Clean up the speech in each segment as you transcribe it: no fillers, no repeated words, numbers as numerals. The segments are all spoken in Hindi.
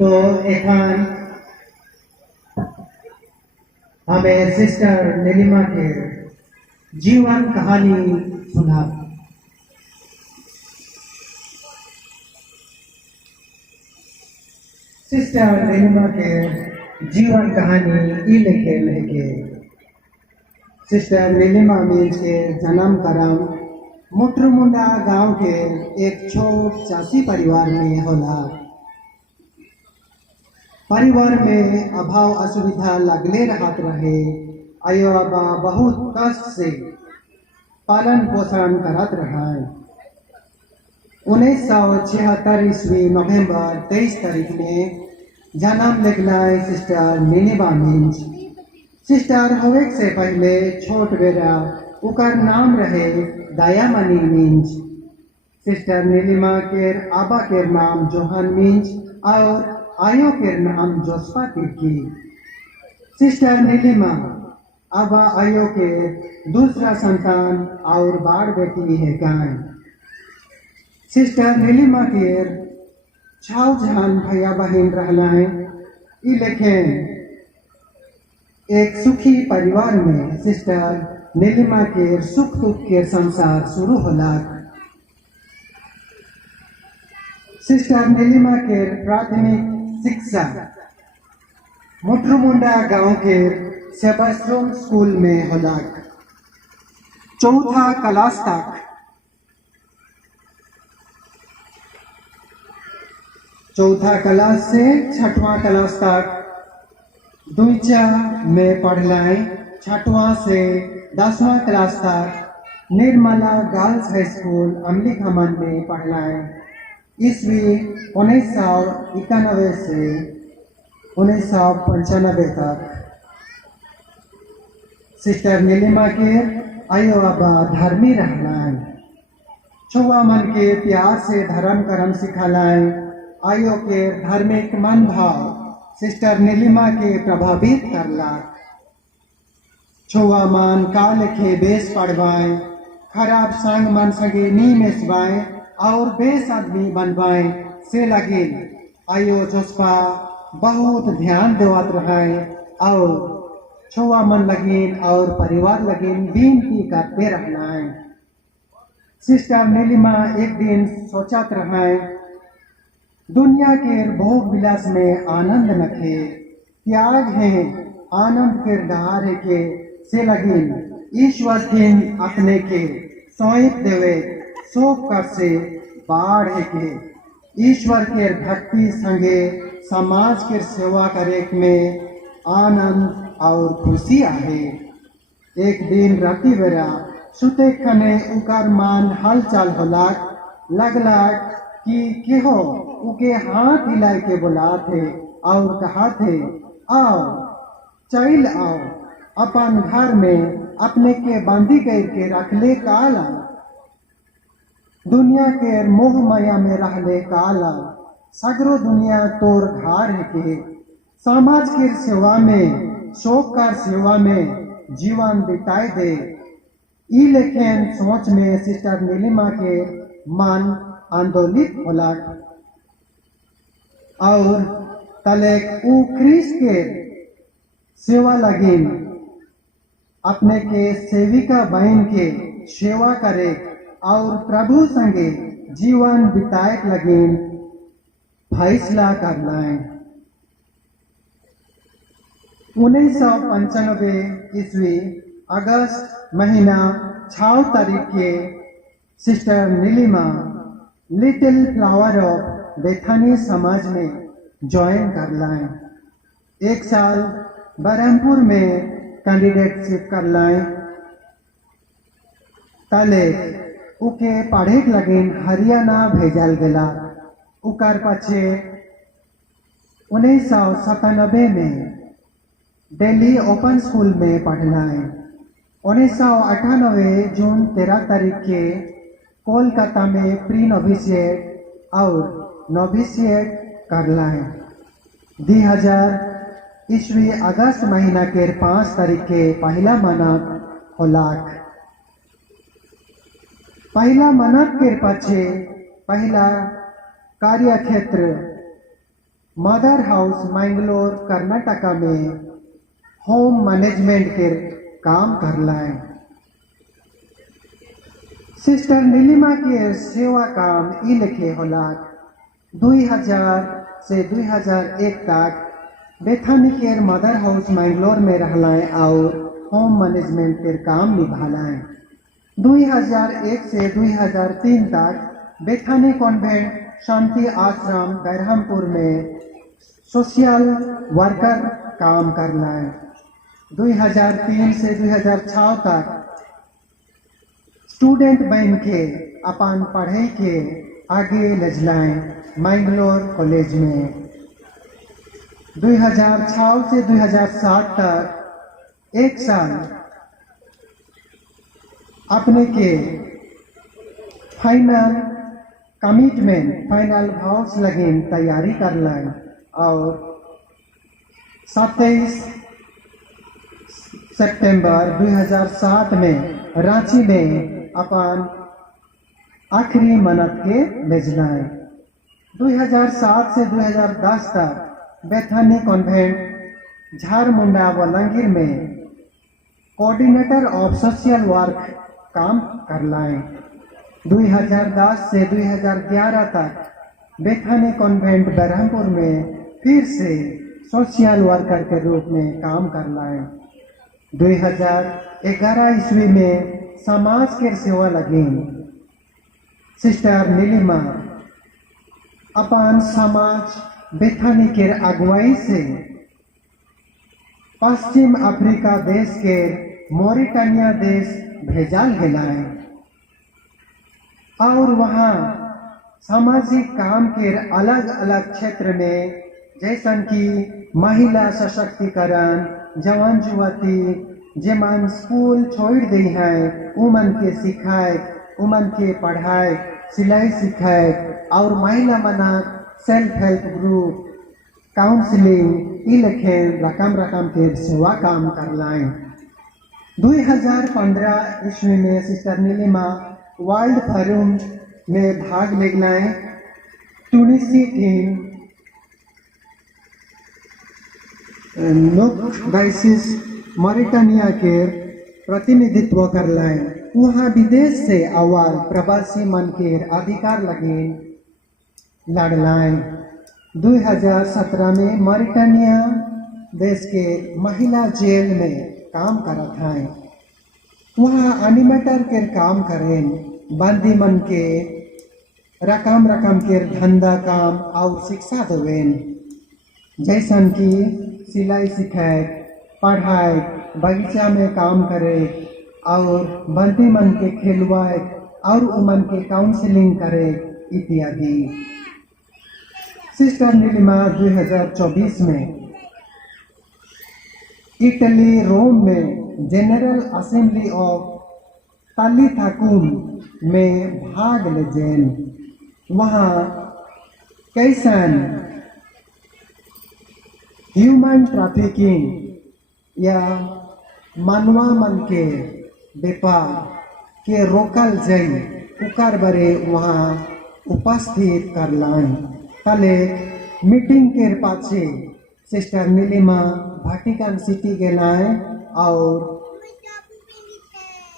तो एखान हमें सिस्टर नीलिमा के जीवन कहानी सुना। सिस्टर नीलिमा के जीवन कहानी ई लिखे लेके सिस्टर नीलिमा मीन्स के जन्म करम मुट्रुमुंडा गांव के एक छोट चासी परिवार में होला। परिवार में अभाव असुविधा लगले रहत रहे। आयो बाबा बहुत कष्ट से पालन पोषण करत रहा। 1976 ईस्वी नवंबर 23 तारीख में जन्म लेगलाय सिस्टर नीलिमा मीन्स। सिस्टर होवे से पहले छोट बेरा उकर नाम रहे दयामणि मीन्स। सिस्टर नीलिमा के आबा के नाम जोहन मीन्स और आयो के नाम जोस्पा तिर्की। सिस्टर नीलिमा आबा आयो के दूसरा संतान और बाड़ बेटी है गाय। सिस्टर नीलिमा के 6 जन भैया बहन रहलाए। ई लेकिन एक सुखी परिवार में सिस्टर नीलिमा के सुख दुख के संसार शुरू होला। सिस्टर नीलिमा के प्राथमिक शिक्षा मुट्रुमुंडा गांव के सेबेस्ट्रोम स्कूल में होला। चौथा क्लास से 6वां क्लास तक दुईचा में पढ़लाए। 6वां से 10वां क्लास तक निर्मला गर्ल्स हाई स्कूल अमली खमन में पढ़लाए। ईस्वी 1991 से 1995 तक सिस्टर नीलिमा के आयो बाबा धर्मी रहलाए। छुआ मन के प्यार से धर्म कर्म सिखालाए। आयो के धार्मिक मन भाव सिस्टर नीलिमा के प्रभावित करला। छुआ मन काल के बेस पढ़वाए, खराब संग मन संगे नी मिसवाए और बेस आदमी बनवाए से लगे। आयो जोस्पा बहुत ध्यान देवत रहे और छुआ मन लगिन और परिवार लगिन विनती करते रहना है। सिस्टर नीलिमा एक दिन सोचत रहे दुनिया के भोग विलास में आनंद नखे त्याग है आनंद के डहार है के से लगिन ईश्वर दिन अपने के सौंप देवे शोक कर से बाढ़ है के ईश्वर के भक्ति संगे समाज के सेवा करे में आनंद और खुशी आहे। एक दिन राति बेरा सुते खने उकर मान हलचल होला लगला कि केहो उके हाथ हिलाए के बुलाते और कहते आओ चल आओ अपन घर में अपने के बांधी के रखले काला दुनिया के मोह माया में रहले काला सगरो दुनिया तोर घर है के समाज के सेवा में शोक कर सेवा में जीवन बिताए दे। ई लेकिन सोच में सिस्टर नीलिमा के मन आंदोलित होला और तलेक उ ख्रीस के सेवा लगिन अपने के सेविका बहन के सेवा करे और प्रभु संगे जीवन बिताए लगिन फैसला करना है। 1995 ईस्वी अगस्त महीना 6 तारीख के sister Neelima little flower of Bethany समाज में ज्वाइन कर लाए। 1 साल बरहमपुर में कैंडिडेटशिप कर लाए। तले उके पढ़े लगिन हरियाणा भेजल गला। उकर पछे 1997 में दिल्ली ओपन स्कूल में पढ़ना है। 1998 जून 13 तारीख के कोलकाता में प्री नोविशिएट और नोविशिएट करला है। 2000 ईस्वी अगस्त महीना के 5 तारीख के पहला मनक होलाक। पहला मनक के पछे पहला कार्य क्षेत्र मदर हाउस मैंगलोर कर्नाटका में होम मैनेजमेंट के काम कर लाए। सिस्टर नीलिमा के सेवा काम ई लिखे होला 2000 से 2001 तक बेथानी के मदर हाउस मैंगलोर में रहलाएं और होम मैनेजमेंट के काम निभालाएं। 2001 से 2003 तक बेथानी कॉन्वेंट शांति आश्रम बैरहमपुर में सोशल वर्कर काम कर लाएं। 2003 से 2006 तक स्टूडेंट बन के अपन पढ़ाई के आगे ले जाएं मैंगलोर कॉलेज में। 2006 से 2007 तक एक साल अपने के फाइनल कमिटमेंट फाइनल भाव्स लगन तैयारी कर लाए और 27 सितंबर 2007 में रांची में अपन आखिरी मन्नत के भेजलाएं। 2007 से 2010 तक बेथानी कॉन्वेंट झारमुंडा बलांगीर में कोऑर्डिनेटर ऑफ सोशल वर्क काम कर लाए। 2010 से 2011 तक बेथानी कॉन्वेंट बैरहमपुर में फिर से सोशल वर्कर के रूप में काम कर लाए। 2011 ईस्वी में समाज के सेवा लगी। सिस्टर नीलिमा अपन समाज बेथानी के अगुवाई से पश्चिम अफ्रीका देश के मॉरिटानिया देश भेजल गए और वहाँ सामाजिक काम के अलग अलग क्षेत्र में जैसन कि महिला सशक्तिकरण, जवान युवती जेमन स्कूल छोड़ दी हैं उमन के सिखाए, उमन के पढ़ाए, सिलाई सिखाए और महिला मना self help group counselling election रकम के सेवा काम कर लाए। 2015 ईस्वी में सिस्टर नीलिमा वर्ल्ड फोरम में भाग ले लाए। टूनिसी टीम डायसिस मॉरिटानिया के प्रतिनिधित्व कर लाए। वहाँ विदेश से अवाल प्रवासी मन के अधिकार लगे लड़लाएं। 2017 में मॉरिटानिया देश के महिला जेल में काम करत हैं। वहाँ एनिमेटर के काम करें, बंदी मन के रकम के धंधा काम और शिक्षा देवें जैसन कि सिलाई सिखाए, पढ़ाए, बगीचा में काम करे और बंदी मन के खिलवाए और उमन के काउंसलिंग करे इत्यादि। सिस्टर नीलिमा 2024 में इटली रोम में जनरल असेंबली ऑफ तालिथाकुम में भाग लेजेन। वहाँ कैसन ह्यूमन ट्रैफिकिंग या मानवा मन के व्यापार के रोकल जाई उकर बरे वहाँ उपस्थित कर लाएं। कल एक मीटिंग के पाछे सिस्टर नीलिमा वाटिकन सिटी गए और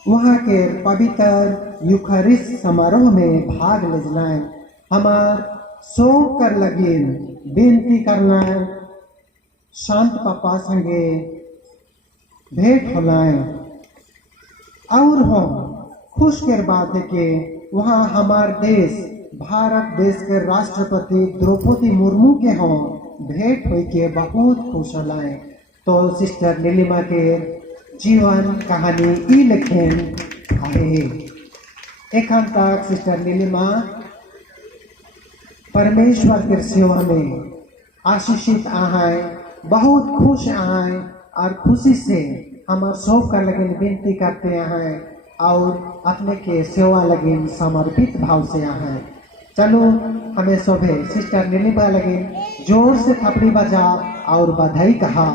वहाँ के पवित्र यूखारिस्ट समारोह में भाग ले जाए। हमार सो कर लगे बेनती करना शांत पापा संगे भेंट होलाएं और हम खुश कर बात है कि वहाँ हमार देश भारत देश के राष्ट्रपति द्रौपदी मुर्मू के हों भेंट हो के बहुत खुश होलाएं। तो सिस्टर नीलिमा के जीवन कहानी ई लिखें है। एखन तक सिस्टर नीलिमा परमेश्वर के सेवा में आशीषित आए, बहुत खुश आए और खुशी से हमार शोक का लगन विनती करते हैं और अपने के सेवा लगन समर्पित भाव से आए। चलो हमें सभी सिस्टर नीलिमा लगन जोर से थपड़ी बजा और बधाई कहा।